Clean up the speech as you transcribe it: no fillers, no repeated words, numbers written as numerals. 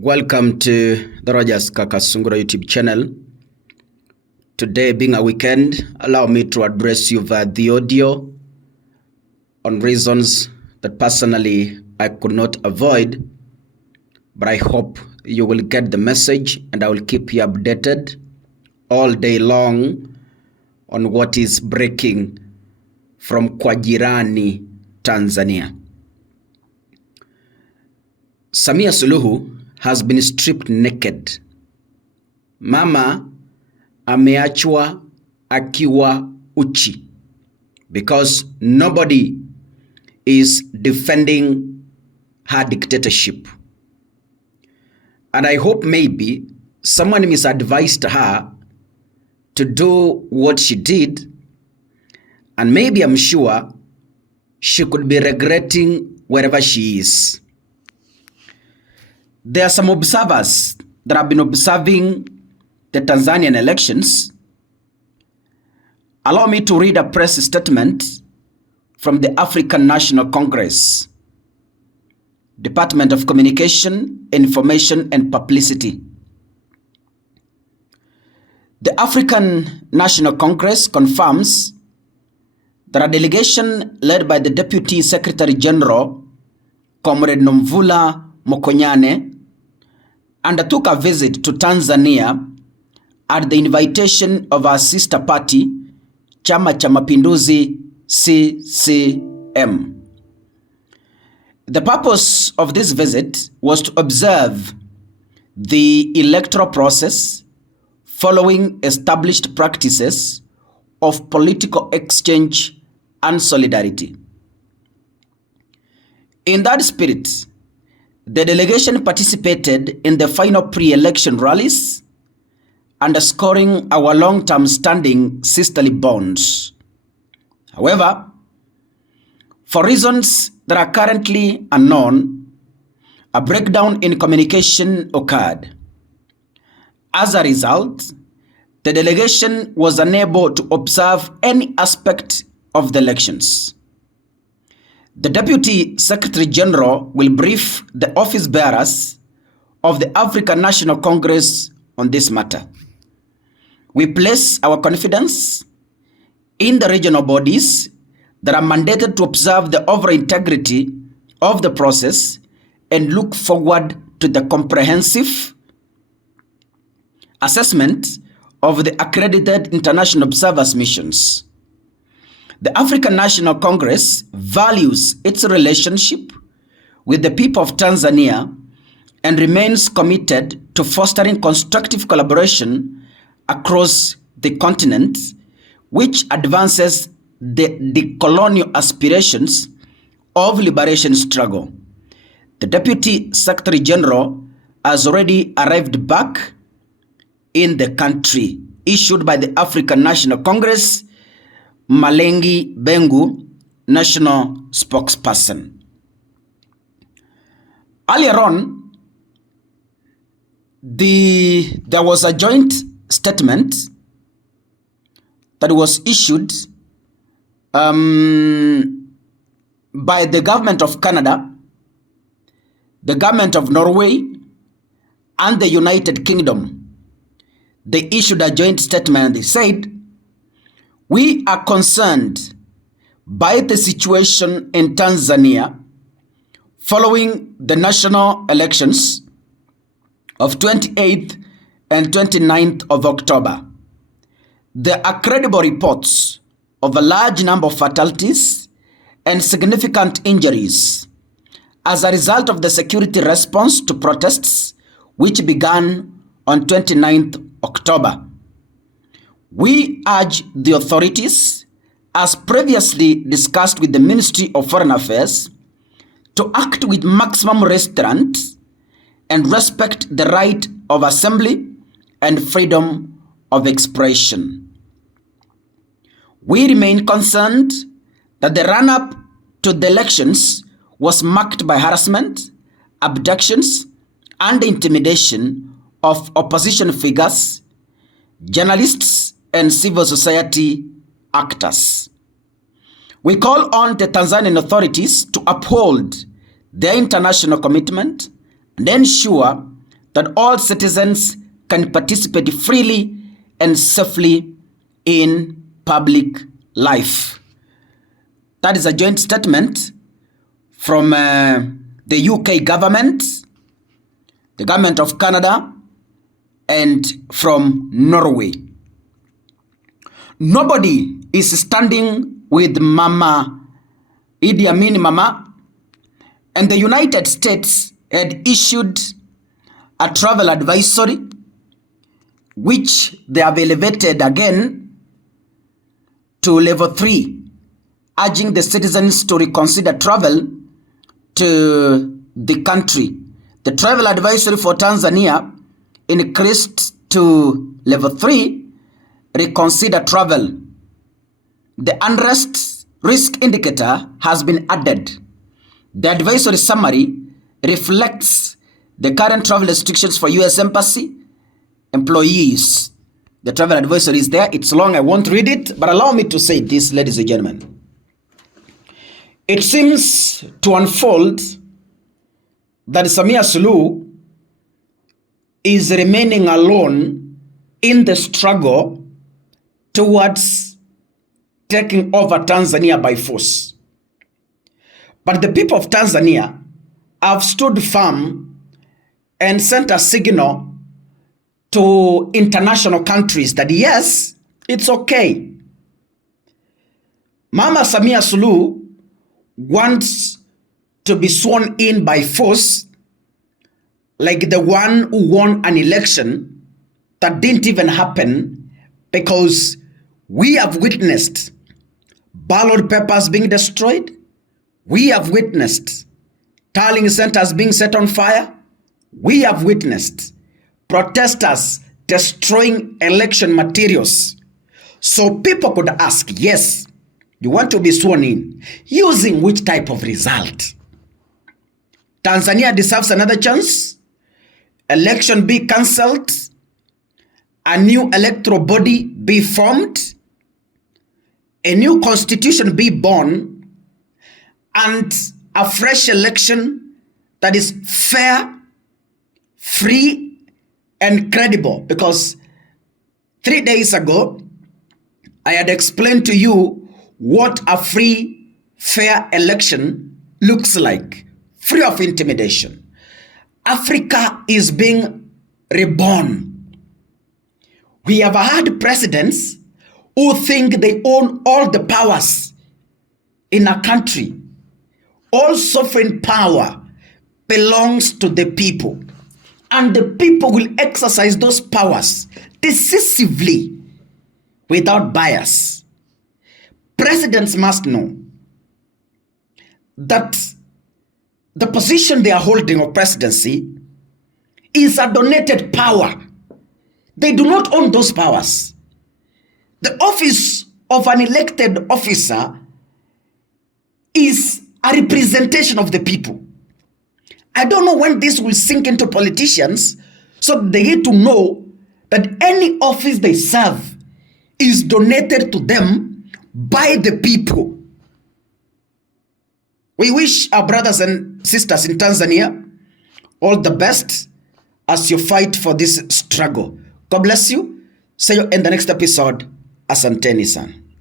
Welcome to the Rogers Kakasungura YouTube channel. Today being a weekend, allow me to address you via the audio on reasons that personally I could not avoid, but I hope you will get the message and I will keep you updated all day long on what is breaking from Kwajirani, Tanzania. Samia Suluhu has been stripped naked. Mama ameachwa akiwa uchi because nobody is defending her dictatorship. And I hope maybe someone misadvised her to do what she did, and maybe I'm sure she could be regretting wherever she is. There are some observers that have been observing the Tanzanian elections. Allow me to read a press statement from the African National Congress, Department of Communication, Information and Publicity. The African National Congress confirms that a delegation led by the Deputy Secretary General, Comrade Nomvula Mokonyane, undertook a visit to Tanzania at the invitation of our sister party, Chama cha Mapinduzi CCM. The purpose of this visit was to observe the electoral process following established practices of political exchange and solidarity. In that spirit, the delegation participated in the final pre-election rallies, underscoring our long-term standing sisterly bonds. However, for reasons that are currently unknown, a breakdown in communication occurred. As a result, the delegation was unable to observe any aspect of the elections. The Deputy Secretary General will brief the office bearers of the African National Congress on this matter. We place our confidence in the regional bodies that are mandated to observe the overall integrity of the process and look forward to the comprehensive assessment of the accredited international observers missions. The African National Congress values its relationship with the people of Tanzania and remains committed to fostering constructive collaboration across the continent, which advances the decolonial aspirations of liberation struggle. The Deputy Secretary General has already arrived back in the country, issued by the African National Congress, Malengi Bengu, national spokesperson. Earlier on, there was a joint statement that was issued by the government of Canada, the government of Norway, and the United Kingdom. They issued a joint statement and they said, "We are concerned by the situation in Tanzania following the national elections of 28th and 29th of October. There are credible reports of a large number of fatalities and significant injuries as a result of the security response to protests which began on 29th October. We urge the authorities, as previously discussed with the Ministry of Foreign Affairs, to act with maximum restraint and respect the right of assembly and freedom of expression. We remain concerned that the run-up to the elections was marked by harassment, abductions, and intimidation of opposition figures, journalists, and civil society actors. We call on the Tanzanian authorities to uphold their international commitment and ensure that all citizens can participate freely and safely in public life. That is a joint statement from the UK government, the government of Canada, and from Norway. Nobody is standing with Mama Idi Amin Mama, and the United States had issued a travel advisory, which they have elevated again to level 3, urging the citizens to reconsider travel to the country. The travel advisory for Tanzania increased to level 3, reconsider travel. The unrest risk indicator has been added. The advisory summary reflects the current travel restrictions for U.S. Embassy employees. The travel advisory is there. It's long. I won't read it, but allow me to say this, ladies and gentlemen. It seems to unfold that Samia Suluhu is remaining alone in the struggle towards taking over Tanzania by force. But the people of Tanzania have stood firm and sent a signal to international countries that yes, it's okay. Mama Samia Suluhu wants to be sworn in by force, like the one who won an election that didn't even happen, because we have witnessed ballot papers being destroyed. We have witnessed tallying centers being set on fire. We have witnessed protesters destroying election materials. So people could ask, yes, you want to be sworn in, using which type of result? Tanzania deserves another chance. Election be cancelled. A new electoral body be formed. A new constitution be born. And a fresh election that is fair, free, and credible. Because 3 days ago, I had explained to you what a free, fair election looks like, free of intimidation. Africa is being reborn. We have had presidents who think they own all the powers in a country. All sovereign power belongs to the people, and the people will exercise those powers decisively without bias. Presidents must know that the position they are holding of presidency is a donated power. They do not own those powers. The office of an elected officer is a representation of the people. I don't know when this will sink into politicians, so they get to know that any office they serve is donated to them by the people. We wish our brothers and sisters in Tanzania all the best as you fight for this struggle. God bless you. See you in the next episode. Asanteni sana.